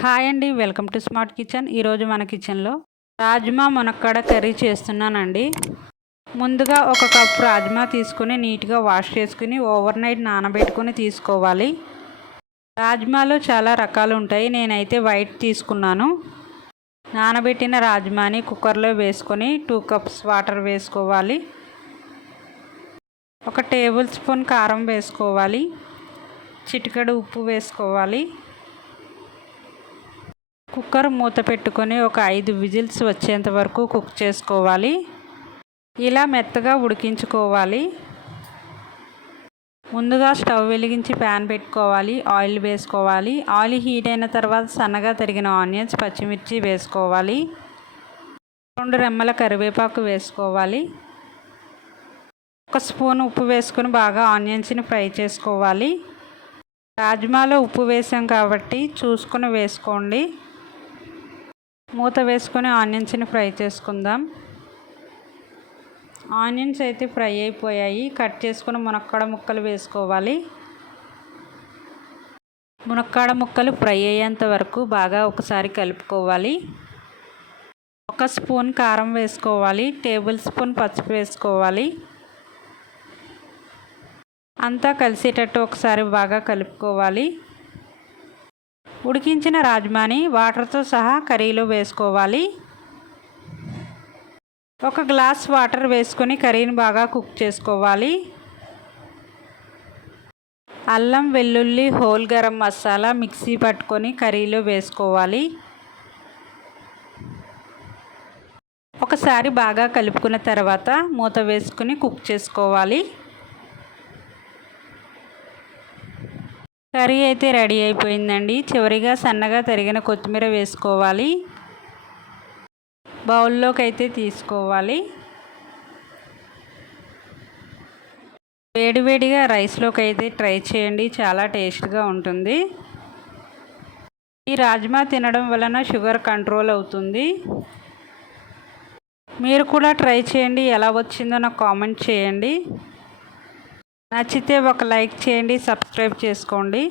Hi అండి, welcome to smart kitchen. ఈరోజు మన కిచెన్లో రాజ్మా మునక్కాడ కర్రీ చేస్తున్నానండి. ముందుగా ఒక కప్పు రాజ్మా తీసుకుని నీట్గా వాష్ చేసుకుని ఓవర్ నైట్ నానబెట్టుకుని తీసుకోవాలి. రాజ్మాలో చాలా రకాలు ఉంటాయి. నేనైతే వైట్ తీసుకున్నాను. నానబెట్టిన రాజ్మాని కుక్కర్లో వేసుకొని 2 కప్స్ వాటర్ వేసుకోవాలి. 1 టేబుల్ స్పూన్ కారం వేసుకోవాలి. చిటికెడు ఉప్పు వేసుకోవాలి. కుక్కర్ మూత పెట్టుకొని ఒక 5 విజిల్స్ వచ్చేంత వరకు కుక్ చేసుకోవాలి. ఇలా మెత్తగా ఉడికించుకోవాలి. ముందుగా స్టవ్ వెలిగించి ప్యాన్ పెట్టుకోవాలి. ఆయిల్ వేసుకోవాలి. ఆయిల్ హీట్ అయిన తర్వాత సన్నగా తరిగిన ఆనియన్స్, పచ్చిమిర్చి వేసుకోవాలి. 2 రెమ్మల కరివేపాకు వేసుకోవాలి. 1 స్పూన్ ఉప్పు వేసుకొని బాగా ఆనియన్స్ని ఫ్రై చేసుకోవాలి. రాజ్మాలో ఉప్పు వేసాం కాబట్టి చూసుకొని వేసుకోండి. మూత వేసుకొని ఆనియన్స్ని ఫ్రై చేసుకుందాం. ఆనియన్స్ అయితే ఫ్రై అయిపోయాయి. కట్ చేసుకుని మునక్కాడ ముక్కలు వేసుకోవాలి. మునక్కాడ ముక్కలు ఫ్రై అయ్యేంత వరకు బాగా ఒకసారి కలుపుకోవాలి. 1 స్పూన్ కారం వేసుకోవాలి. టేబుల్ స్పూన్ పసుపు వేసుకోవాలి. అంతా కలిసేటట్టు ఒకసారి బాగా కలుపుకోవాలి. ఉడికించిన రాజ్మాని వాటర్తో సహా కర్రీలో వేసుకోవాలి. 1 గ్లాస్ వాటర్ వేసుకొని కర్రీని బాగా కుక్ చేసుకోవాలి. అల్లం, వెల్లుల్లి, హోల్ గరం మసాలా మిక్సీ పట్టుకొని కర్రీలో వేసుకోవాలి. ఒకసారి బాగా కలుపుకున్న తర్వాత మూత వేసుకొని కుక్ చేసుకోవాలి. కర్రీ అయితే రెడీ అయిపోయిందండి. చివరిగా సన్నగా తరిగిన కొత్తిమీర వేసుకోవాలి. బౌల్లోకి అయితే తీసుకోవాలి. వేడివేడిగా రైస్లోకి అయితే ట్రై చేయండి, చాలా టేస్ట్గా ఉంటుంది. ఈ రాజ్మా తినడం వలన షుగర్ కంట్రోల్ అవుతుంది. మీరు కూడా ట్రై చేయండి. ఎలా వచ్చిందో నాకు కామెంట్ చేయండి. నచ్చితే ఒక లైక్ చేయండి, సబ్స్క్రైబ్ చేసుకోండి.